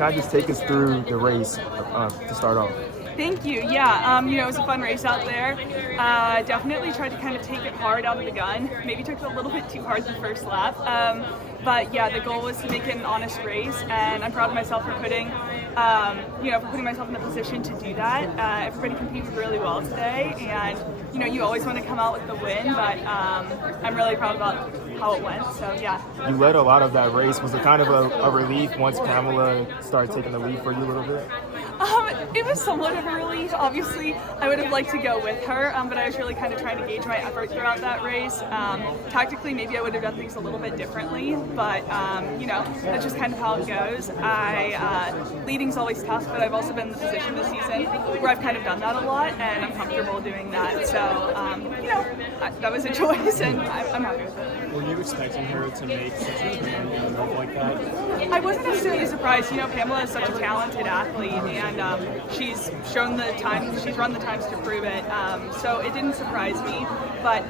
kind of just take us through the race to start off. Thank you. Yeah, it was a fun race out there. Definitely tried to kind of take it hard out of the gun. Maybe took it a little bit too hard the first lap. But yeah, the goal was to make it an honest race, and I'm proud of myself for putting myself in the position to do that. Everybody competed really well today, and you always want to come out with the win, but I'm really proud about how it went. So yeah. You led a lot of that race. Was it kind of a relief once Pamela started taking the lead for you a little bit? It was somewhat of a relief. Obviously, I would have liked to go with her, but I was really kind of trying to gauge my effort throughout that race. Tactically, maybe I would have done things a little bit differently, but that's just kind of how it goes. Leading's always tough, but I've also been in the position this season where I've kind of done that a lot, and I'm comfortable doing that. So, that was a choice, and I'm happy with it. Were you expecting her to make such a turn in a move like that? I wasn't necessarily surprised. Pamela is such a talented athlete, and she's shown the time. She's run the times to prove it. So it didn't surprise me, but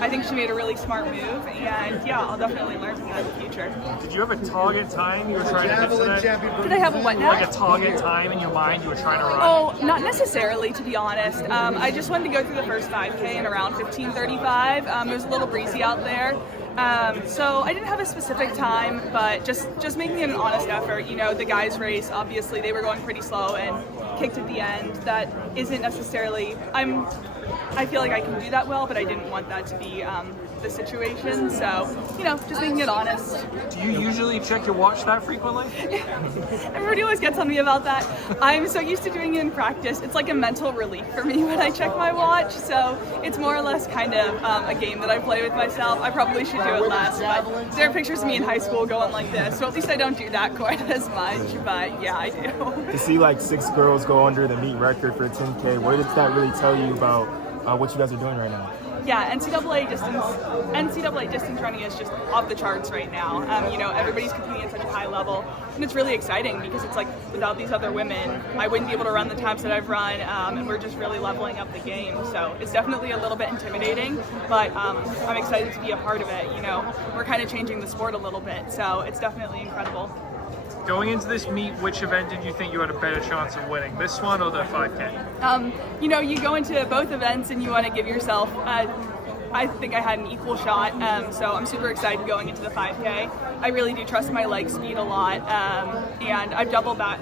I think she made a really smart move, and yeah, I'll definitely learn from that in the future. Did you have a target time you were trying to hit today? Did I have a what now? Like a target time in your mind you were trying to run? Oh, not necessarily, to be honest. I just wanted to go through the first 5K in around 15:35. It was a little breezy out there. So I didn't have a specific time, but just making it an honest effort. The guys' race, obviously, they were going pretty slow and kicked at the end. That isn't necessarily, I feel like I can do that well, but I didn't want that to be the situation. So, just making it honest. Do you usually check your watch that frequently? Everybody always gets on me about that. I'm so used to doing it in practice. It's like a mental relief for me when I check my watch. So it's more or less kind of a game that I play with myself. I probably should do it less, but there are pictures of me in high school going like this. So at least I don't do that quite as much, but yeah, I do. To see like 6 girls go under the meet record for 10K, what does that really tell you about what you guys are doing right now? Yeah, NCAA distance running is just off the charts right now. Everybody's competing at such a high level, and it's really exciting because it's like without these other women, I wouldn't be able to run the times that I've run, and we're just really leveling up the game. So it's definitely a little bit intimidating, but I'm excited to be a part of it. We're kind of changing the sport a little bit, so it's definitely incredible. Going into this meet, which event did you think you had a better chance of winning? This one or the 5K? You go into both events and you want to give yourself, I think I had an equal shot, so I'm super excited going into the 5K. I really do trust my leg speed a lot, and I've doubled back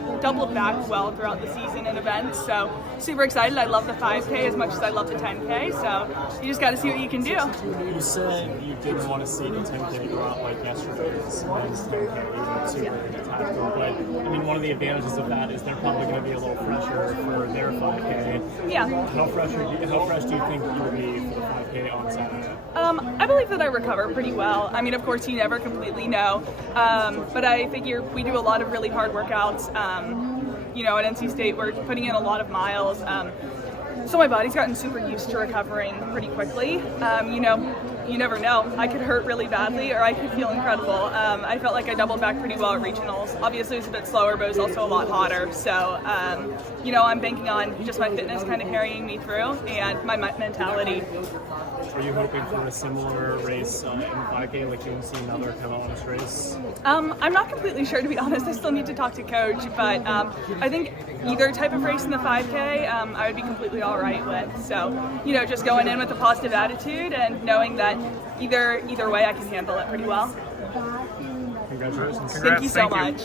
well throughout the season in events, so super excited. I love the 5K as much as I love the 10K, so you just got to see what you can do. You said you didn't want to see the 10K go out like yesterday's men's 10K, super tactical, but one of the advantages of that is they're probably going to be a little fresher for their 5K. Yeah. How fresh do you think you will be for the 5K on Saturday? I believe that I recover pretty well. Of course, you never completely know, but I figure we do a lot of really hard workouts. At NC State, we're putting in a lot of miles. So my body's gotten super used to recovering pretty quickly. You never know. I could hurt really badly or I could feel incredible. I felt like I doubled back pretty well at regionals. Obviously it was a bit slower, but it was also a lot hotter. So, I'm banking on just my fitness kind of carrying me through and my mentality. Are you hoping for a similar race in the 5K, like you want to see another kind of honest race? I'm not completely sure, to be honest. I still need to talk to coach, but I think either type of race in the 5K I would be completely all right with. So, just going in with a positive attitude and knowing that either way I can handle it pretty well. Congratulations. Thank you so much.